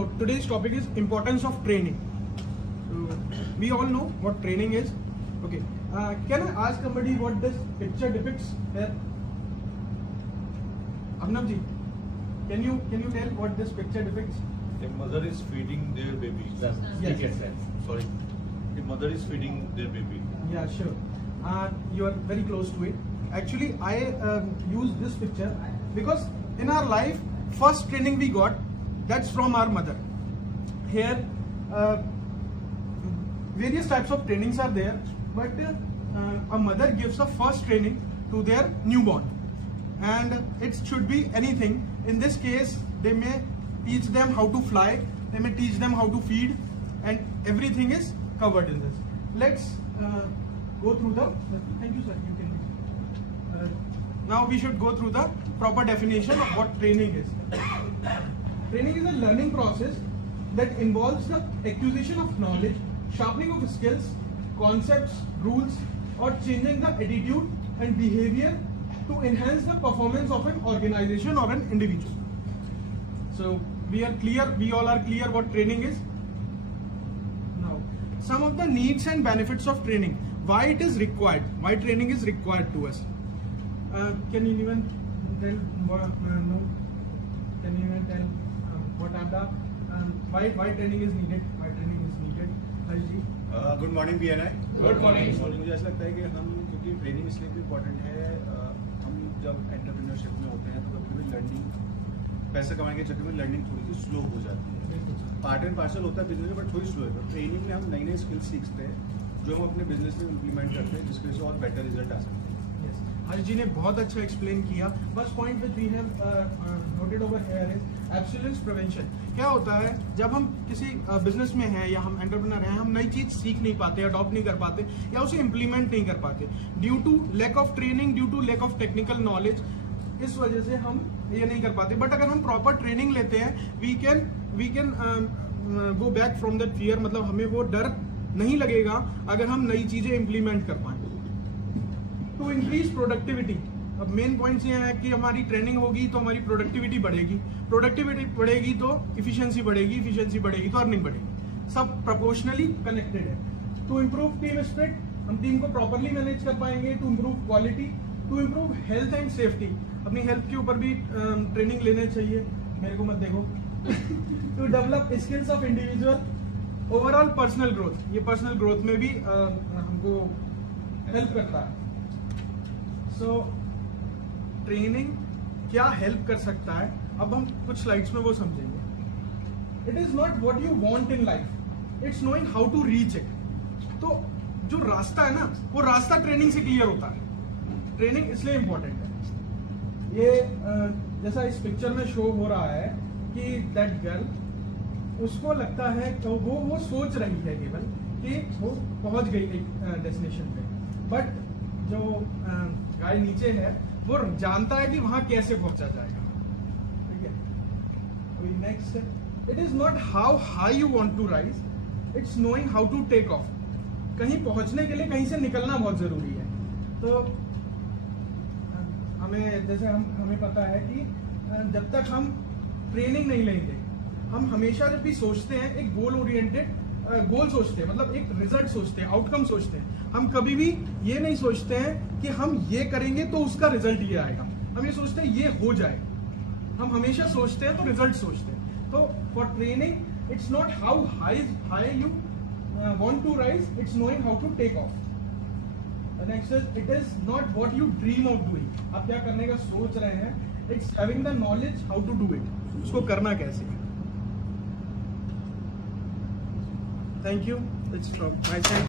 So today's topic is importance of training. So we all know what training is. Okay. Can I ask somebody what this picture depicts here? Abhinav ji, can you tell what this picture depicts? A mother is feeding their baby. Yes. Sorry. A mother is feeding their baby. Yeah, sure. You are very close to it. Actually, I use this picture because in our life, first training we got, that's from our mother. Here, various types of trainings are there, but a mother gives a first training to their newborn, and it should be anything. In this case, they may teach them how to fly, they may teach them how to feed, and everything is covered in this. Let's go through the. Thank you, sir. You can. Now we should go through the proper definition of what training is. Training is a learning process that involves the acquisition of knowledge, sharpening of skills, concepts, rules, or changing the attitude and behavior to enhance the performance of an organization or an individual. So we all are clear what training is. Now, some of the needs and benefits of training, why it is required, why training is required to us. Can you even tell what are the why training is needed? Why training is needed? Harish ji. Good morning BNI. Good morning. मुझे ऐसा लगता है कि हम क्योंकि training इसलिए भी important है, हम जब एंटरप्रेन्योरशिप में होते हैं तो कभी भी लर्निंग पैसे कमाने के चक्कर में लर्निंग थोड़ी सी स्लो हो जाती है. पार्ट एंड पार्सल होता है बिजनेस में, बट थोड़ी स्लो है. ट्रेनिंग में हम नई नई स्किल्स सीखते हैं जो हम अपने बिजनेस में इम्प्लीमेंट करते हैं, जिसकी वजह से और बेटर रिजल्ट आ सकते हैं. हरीश जी ने बहुत अच्छा एक्सप्लेन किया. बस point which we have noted over here is absolute prevention. क्या होता है जब हम किसी बिजनेस में हैं या हम एंटरप्रेन्योर हैं, हम नई चीज सीख नहीं पाते, अडॉप्ट नहीं कर पाते या उसे इम्प्लीमेंट नहीं कर पाते due to lack of training, due to lack of technical knowledge. इस वजह से हम ये नहीं कर पाते. बट अगर हम प्रॉपर ट्रेनिंग लेते हैं, we can go back from that fear. मतलब हमें वो डर नहीं लगेगा अगर हम नई चीजें इम्प्लीमेंट कर पाए. To increase productivity. अब मेन पॉइंट्स ये है कि हमारी ट्रेनिंग होगी तो हमारी प्रोडक्टिविटी बढ़ेगी, प्रोडक्टिविटी बढ़ेगी तो इफिशिएंसी बढ़ेगी, इफिशिएंसी बढ़ेगी तो अर्निंग बढ़ेगी. सब प्रोपोर्शनली कनेक्टेड है. टू इम्प्रूव टीम स्पिरिट, हम टीम को प्रॉपरली मैनेज कर पाएंगे. To improve quality, to improve health and safety. अपनी हेल्थ के ऊपर भी ट्रेनिंग लेने चाहिए. मेरे को मत देखो. To develop skills of individual. Overall personal growth, ये पर्सनल ग्रोथ में भी हमको हेल्प करता है. सो ट्रेनिंग क्या हेल्प कर सकता है, अब हम कुछ स्लाइड्स में वो समझेंगे. It is not what you want in life, it's knowing how to reach it. तो जो रास्ता है ना, वो रास्ता ट्रेनिंग से क्लियर होता है. ट्रेनिंग इसलिए इंपॉर्टेंट है. ये जैसा इस पिक्चर में शो हो रहा है कि दैट गर्ल, उसको लगता है तो वो सोच रही है केवल कि वो पहुंच गई एक डेस्टिनेशन पे, बट जो गाय नीचे है वो जानता है कि वहां कैसे पहुंचा जाएगा. ठीक है. अभी next, it is not how high you want to rise, it's knowing how to take off. कहीं पहुंचने के लिए कहीं से निकलना बहुत जरूरी है. तो हमें पता है कि जब तक हम ट्रेनिंग नहीं लेंगे, हम हमेशा जब भी सोचते हैं एक गोल ओरिएंटेड गोल सोचते हैं, मतलब एक रिजल्ट सोचते हैं, आउटकम सोचते हैं. हम कभी भी ये नहीं सोचते हैं कि हम ये करेंगे तो उसका रिजल्ट ये आएगा. हम ये सोचते हैं ये हो जाए. हम हमेशा सोचते हैं तो रिजल्ट सोचते हैं. तो for training it's not how high you want to rise, it's knowing how to take off. Next is, it is not what you dream of doing. आप क्या करने का सोच रहे हैं, it's having the knowledge how to do it. उसको करना कैसे है. Thank you. It's from my side.